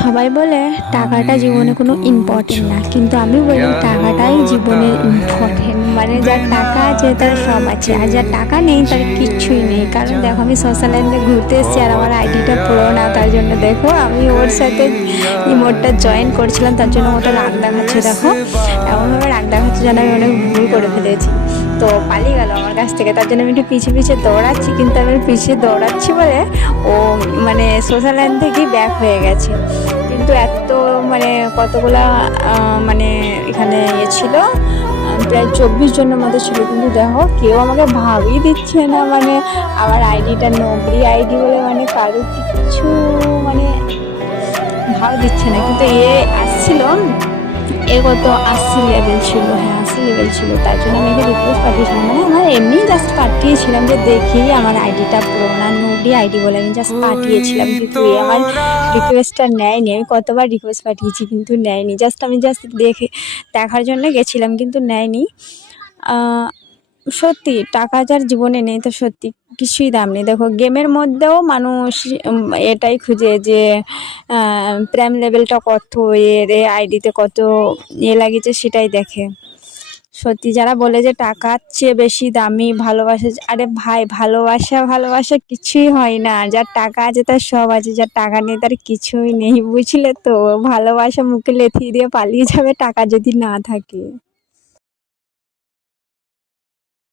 সবাই বলে টাকাটা জীবনে কোনো ইম্পর্টেন্ট না, কিন্তু আমি বলি টাকাটাই জীবনের ইম্পর্টেন্ট। মানে যার টাকা আছে তার সব আছে, আর যার টাকা নেই তার কিচ্ছুই নেই। কারণ দেখো আমি সোশ্যাল ল্যান্ডে ঘুরতে এসেছি আর আমার আইডিটা পুরো না, তার জন্য দেখো আমি ওর সাথে ইমোটটা জয়েন করছিলাম, তার জন্য ওটা রাগ দেখাচ্ছে। দেখো এমনভাবে রাগ দেখাচ্ছে যেন আমি অনেক ভুল করে ফেলেছি। তো পালিয়ে গেল আমার কাছ থেকে, তার জন্য আমি একটু পিছিয়ে পিছিয়ে দৌড়াচ্ছি, কিন্তু আমি পিছিয়ে দৌড়াচ্ছি বলে ও মানে সোশ্যাল ল্যান্ড থেকেই ব্যাক হয়ে গেছে। কিন্তু এত মানে কতগুলা মানে এখানে ইয়ে ছিল, প্রায় 24 জনের মতো ছিল, কিন্তু দেখো কেউ আমাকে ভাবই দিচ্ছে না। মানে আমার আইডিটা নবরি আইডি বলে মানে কারো কিছু মানে ভাব দিচ্ছে না। কিন্তু এ আসছিল, এ কত 80 লেভেল ছিল, হ্যাঁ 80 লেভেল ছিল, তার জন্য আমি একে রিকোয়েস্ট পাঠিয়েছিলাম। মানে আমার এমনি জাস্ট পাঠিয়েছিলাম যে দেখি আমার আইডিটা পুরো না, নোবডি আইডি বলে আমি জাস্ট পাঠিয়েছিলাম, কিন্তু এ আমার রিকোয়েস্টটা নেয়নি। আমি কতবার রিকোয়েস্ট পাঠিয়েছি কিন্তু নেয়নি, আমি জাস্ট দেখার জন্য গেছিলাম, কিন্তু নেয়নি। সত্যি টাকা যার জীবনে নেই তো সত্যি কিছুই দাম নেই। দেখো গেমের মধ্যেও মানুষ এটাই খুঁজে যে প্রেম লেভেলটা কত, এর আইডিতে কত লাগিয়েছে সেটাই দেখে। সত্যি যারা বলে যে টাকার চেয়ে বেশি দামি ভালোবাসা, আরে ভাই ভালোবাসা কিছুই হয় না। যার টাকা আছে তার সব আছে, যার টাকা নেই তার কিছুই নেই, বুঝলে তো? ভালোবাসা মুখে লেথিয়ে দিয়ে পালিয়ে যাবে টাকা যদি না থাকে।